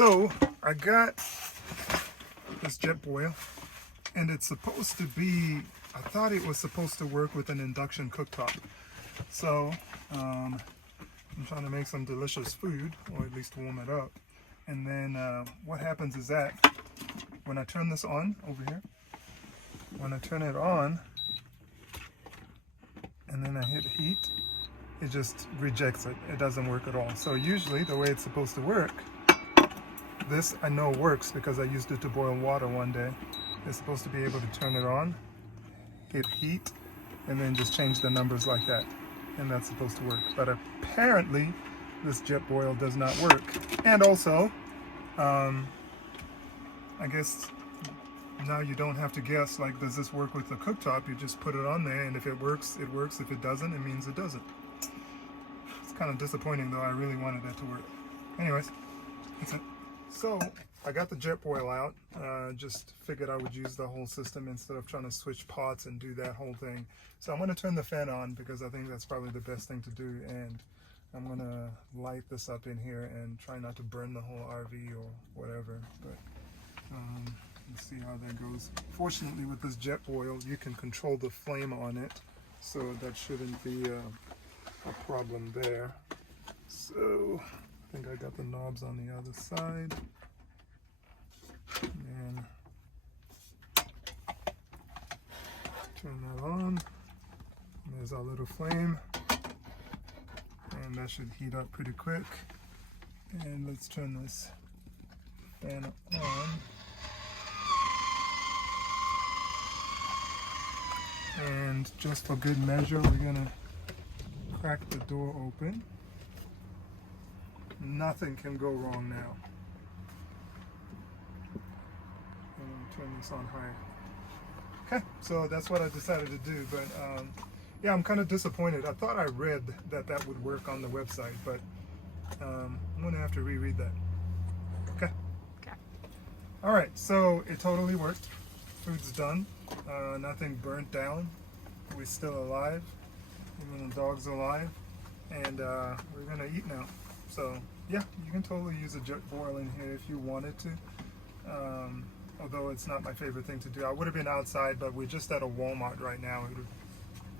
So I got this Jetboil, and it's supposed to be, I thought it was supposed to work with an induction cooktop. So I'm trying to make some delicious food, or at least warm it up. And then what happens is that when I turn this on over here, when I turn it on and then I hit heat, it just rejects it. It doesn't work at all. So usually the way it's supposed to work, this I know works because I used it to boil water one day. It's supposed to be able to turn it on, hit heat, and then just change the numbers like that. And that's supposed to work. But apparently this Jetboil does not work. And also, I guess now you don't have to guess, like, does this work with the cooktop? You just put it on there, and if it works, it works. If it doesn't, it means it doesn't. It's kind of disappointing, though. I really wanted it to work. Anyways, that's it. So I got the Jetboil out. Just figured I would use the whole system instead of trying to switch pots and do that whole thing. So I'm going to turn the fan on because I think that's probably the best thing to do. And I'm going to light this up in here and try not to burn the whole RV or whatever. But let's see how that goes. Fortunately, with this Jetboil, you can control the flame on it, so that shouldn't be a problem there. So I think I got the knobs on the other side. And turn that on. There's our little flame. And that should heat up pretty quick. And let's turn this fan on. And just for good measure, we're gonna crack the door open. Nothing can go wrong now. And turn this on higher. Okay, so that's what I decided to do. But yeah, I'm kind of disappointed. I thought I read that that would work on the website, but I'm gonna have to reread that. Okay. Okay. All right, so it totally worked. Food's done. Nothing burnt down. We're still alive. Even the dog's alive. And we're gonna eat now. So yeah, you can totally use a Jetboil in here if you wanted to. Although it's not my favorite thing to do. I would have been outside, but we're just at a Walmart right now. It would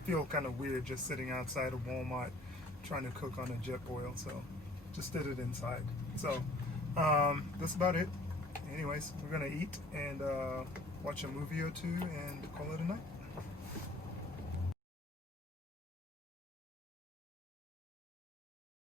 feel kind of weird just sitting outside of Walmart trying to cook on a Jetboil. So just did it inside. So that's about it. Anyways, we're gonna eat and watch a movie or two and call it a night.